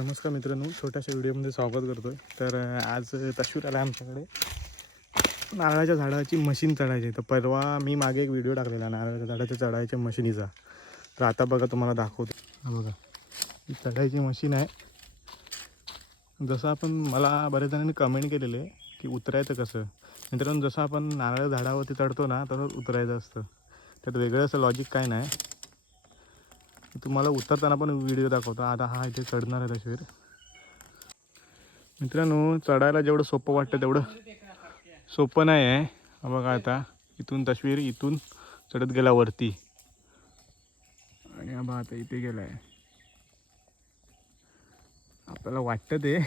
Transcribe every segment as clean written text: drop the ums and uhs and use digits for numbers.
नमस्कार मित्रांनो, छोट्याशा व्हिडिओमध्ये स्वागत करतोय. तर आज तस्वीर आला आमच्याकडे नारळाच्या झाडाची मशीन चढायची. तर परवा मी मागे एक व्हिडिओ टाकलेला नारळाच्या झाडाच्या चढायच्या मशीनीचा. तर आता बघा तुम्हाला दाखवतो. हा बघा, ही चढायची मशीन आहे. जसं आपण मला बऱ्याच जणांनी कमेंट केलेले की उतरायचं कसं. मित्रांनो, जसं आपण नारळ झाडावरती चढतो ना तसंच उतरायचं असतं. त्यात वेगळं असं लॉजिक काय नाही. तुम्हाला उतरताना पण व्हिडिओ दाखवतो. आता हा इथे चढणार आहे तस्वीर. मित्रांनो, चढायला जेवढं सोपं वाटतं तेवढं सोपं नाही आहे. बघा आता इथून तस्वीर इथून चढत गेला वरती आणि हा आता इथे गेला आहे. आपल्याला वाटतं ते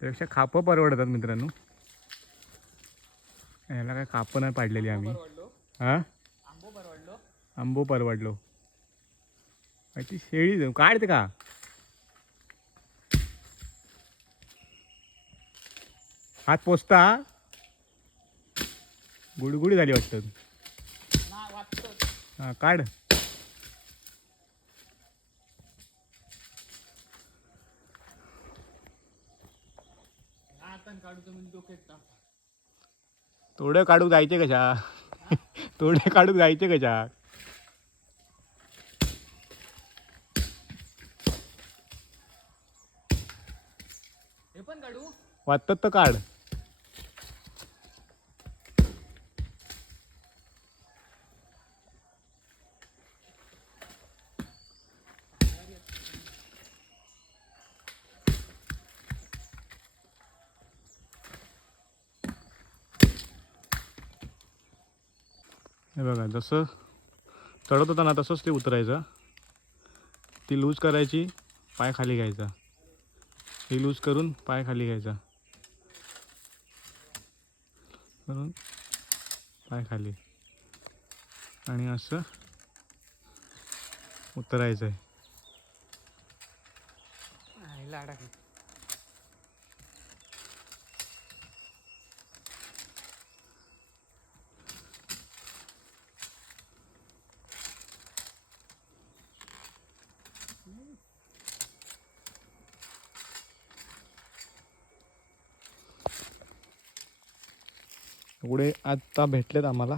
त्यापेक्षा खापं परवडतात मित्रांनो. याला काय खापं नाही पाडलेली आम्ही. हां, आंबो परवडलो. ती शेळी काढते का? हात पोचता गुडगुडी झाली वाटतं. हां, काढ. थोडे काढूक जायचे कशा? थोडे काढूक जायचे कशा? वाटतात तर काढ. हे बघा, जसं चढत होता ना तसंच ते उतरायचं. ती लूज करायची, पाय खाली घ्यायचा. ही लूज करून पाय खाली घ्यायचा, करून पाय खाली आणि असं उतरायचं आहे. एवढे आता भेटलेत आम्हाला.